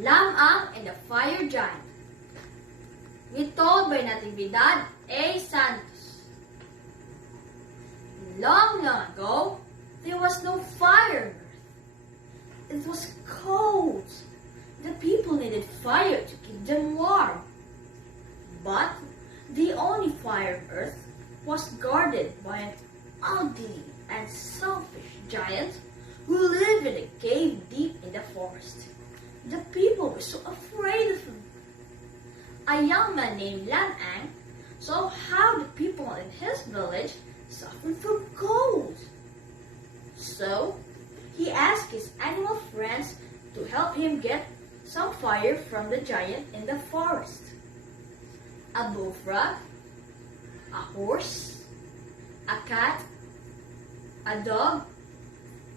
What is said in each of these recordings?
Lamang and the Fire Giant. Retold by Natividad A. Santos. Long, long ago, there was no fire on earth. It was cold. The people needed fire to keep them warm. But the only fire on earth was guarded by an ugly and selfish giant who lived in a cave deep in the forest. The people were so afraid of him. A young man named Lamang saw how the people in his village suffered from cold. So he asked his animal friends to help him get some fire from the giant in the forest. A bullfrog, a horse, a cat, a dog,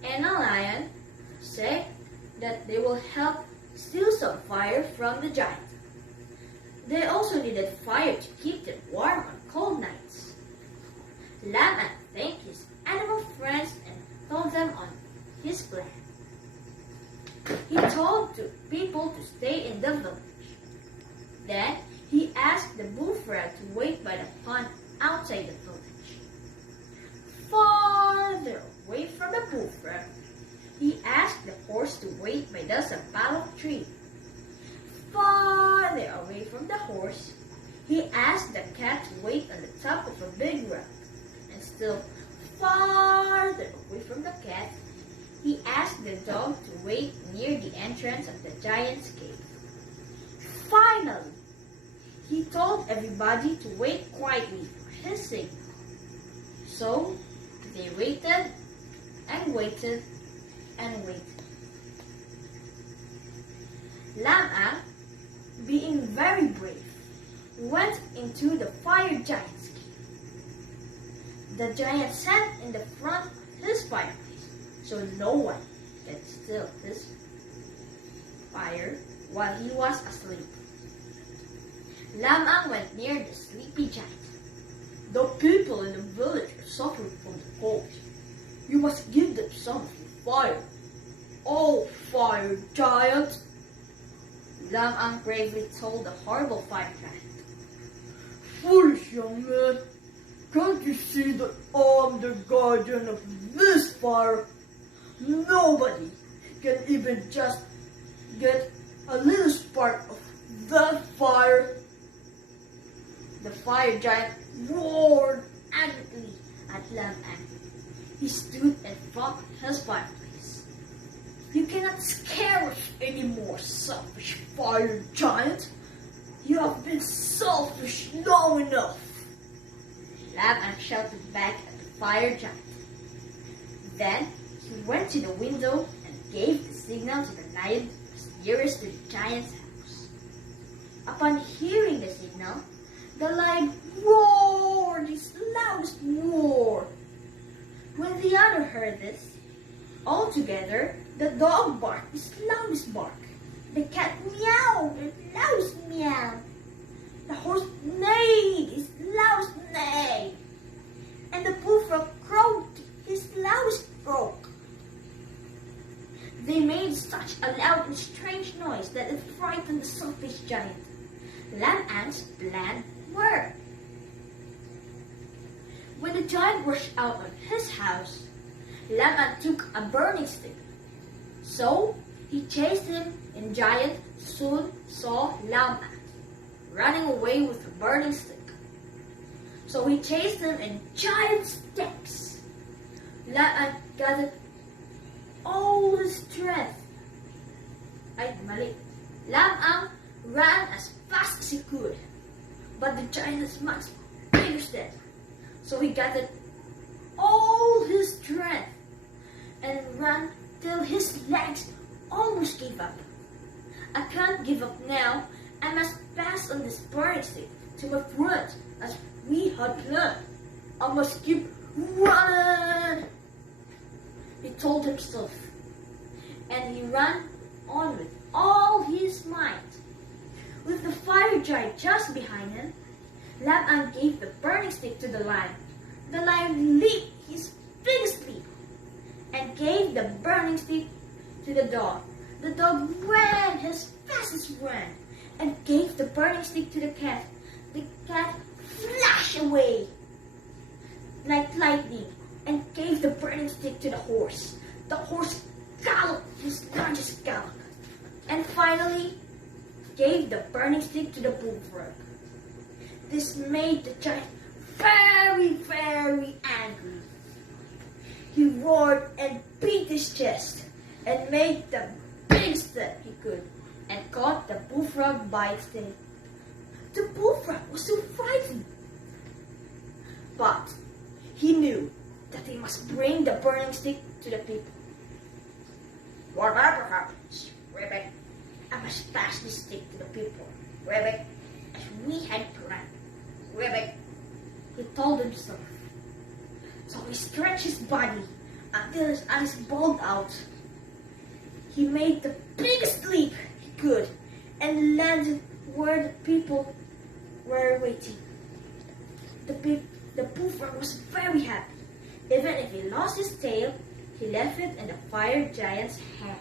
and a lion said that they will help steal some fire from the giant. They also needed fire to keep them warm on cold nights. Lamang thanked his animal friends and told them on his plan. He told the people to stay in the village. Then he asked the bullfrog to wait by the pond outside the village. Farther away from the bullfrog, he asked the horse to wait by the sapalo tree. Farther away from the horse, he asked the cat to wait on the top of a big rock. And still farther away from the cat, he asked the dog to wait near the entrance of the giant's cave. Finally, he told everybody to wait quietly for his signal. So they waited and waited and waited. Lamang, being very brave, went into the fire giant's cave. The giant sat in the front of his fireplace, so no one could steal his fire while he was asleep. Lamang went near the sleepy giant. The people in the village are suffering from the cold. You must give them some of your fire. Oh, fire giant! Lamang bravely told the horrible fire giant. Foolish young man, can't you see that I'm the guardian of this fire? Nobody can even just get a little spark of that fire. The fire giant roared angrily at Lamang. He stood in front of his fireplace. You cannot scare us anymore, selfish fire giant. You have been selfish long enough. Lamang shouted back at the fire giant. Then he went to the window and gave the signal to the lion nearest to the giant's house. Upon hearing the signal, the lion roared his loudest roar. When the other heard this, all together the dog barked his loudest bark. The cat meowed his loudest meow. The horse neighed his loudest neigh. And the bullfrog croaked his loudest croak. They made such a loud and strange noise that it frightened the selfish giant. Lamang's plan worked. When the giant rushed out of his house, Lamang took a burning stick. So he chased him, and giant soon saw Lamang running away with a burning stick. So he chased him in giant steps. Lamang gathered all his strength. Lamang ran as fast as he could, but the giant is much bigger than. So he gathered all his strength and ran till his legs almost gave up. I can't give up now. I must pass on this burning stick to my friends as we had planned. I must keep running, he told himself. And he ran on with all his might. With the fire giant just behind him, Lamang gave the burning stick to the lion. The lion leaped his biggest leap and gave the burning stick to the dog. The dog ran his fast as ran and gave the burning stick to the cat. The cat flashed away like lightning and gave the burning stick to the horse. The horse galloped his largest gallop and finally gave the burning stick to the bullfrog. This made the giant very, very angry. He roared and beat his chest and made the biggest that he could and caught the bullfrog by its tail. The bullfrog was so frightened, but he knew that he must bring the burning stick to the people. Whatever happens, Ribbit, I must pass this stick to the people, Ribbit, as we had planned. Ribbit, he told himself. So he stretched his body until his eyes bulged out. He made the biggest leap he could and landed where the people were waiting. The bullfrog was very happy. Even if he lost his tail, he left it in the fire giant's hand.